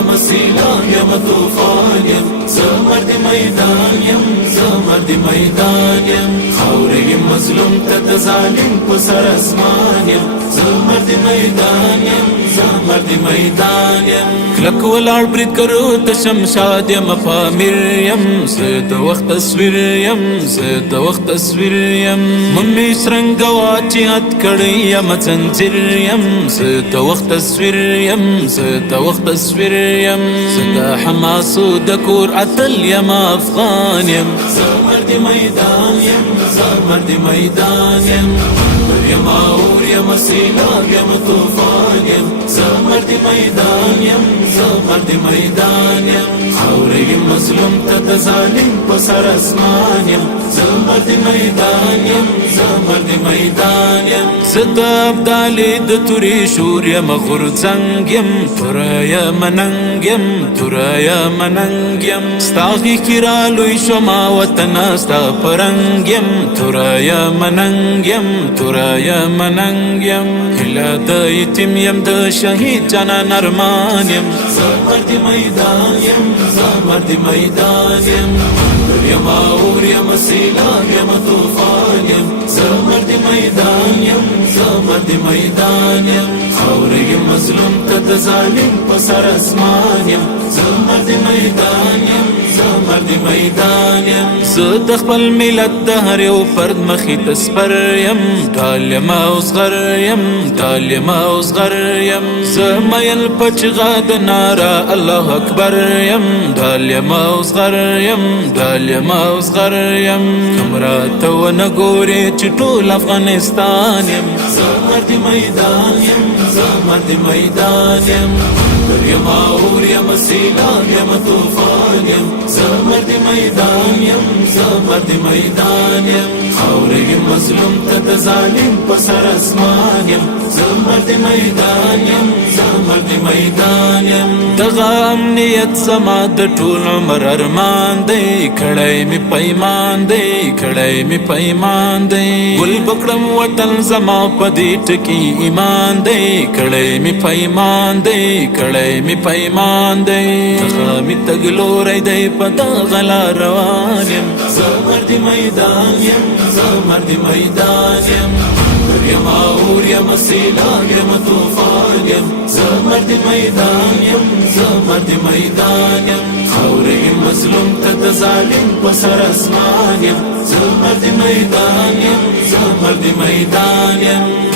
يم سیلان یم طوفان یم زمرد میدان یم زمرد میدان یم خاوری مظلوم ته ظالم په سر اسمان یم زمرد میدان یم زمرد میدان یم کلک ولار برید کرو ته شمشاد یم پامیر یم زه د وخت تصویر یم زه د وخت تصویر یم ممی سرنګ واچی هات کړی یم زنجیر یم زه د وخت تصویر یم زه د وخت تصویر یم زدا حماسو د کور اتل یم افغان یم زمرد میدان یم زمرد میدان یم یم اور یم سیلاب یم طوفان یم زمرد میدان یم زمرد میدان یم خاوری مظلوم ته ظالم په سر اسمان یم زمرد میدان یم زمرد میدان یم زدا ابدال د توري شور یم غرزنګ یم توریا مننګ یم توریا مننګ یم ستاغي کرا لوی شما وطن استا پرنګ یم توریا مننګ یم توریا مننګ یم کله د یتیم یم د شهید جانان ارمان یم زمرد میدان یم زمرد میدان یم یم اور یم سیلاب یم طوفان یم زمرد میدان یم زمرد میدان یم خاوری مظلوم ته ظالم په سر اسمان یم زمرد میدان یم زمرد میدان یم زه د خپل ملت د هر یو فرد مخې ته سپر یم ډال یم او زغر یم ډال یم او زغر یم زه میل په چغه د ناره الله اکبر یم ډال یم او زغر یم ډال یم او زغر یم کمره ته ونه ګورې چې ټول افغانستان یم زمرد میدان یم زمرد میدان یم یم اور یم سیلاب یم طوفان یم زمرد میدان یم زمرد میدان یم خاوری مظلوم ته ظالم په سر اسمان یم زمرد میدان یم زمرد میدان یم دغه امنیت زما د ټول عمر ارمان دی کړی می پیمان دی کړی می پیمان دی ګل بکړم وطن زما په دې ټکی ایمان دی کړی می پیمان دی کړی می پیمان دی دغه می تګلوری دی په دغه لار روان یم زمرد میدان یم زمرد میدان یم یم اور یم سیلاب یم طوفان یم زمرد میدان یم زمرد میدان یم خاوری مظلوم ته ظالم په سر اسمان یم زمرد میدان یم زمرد میدان یم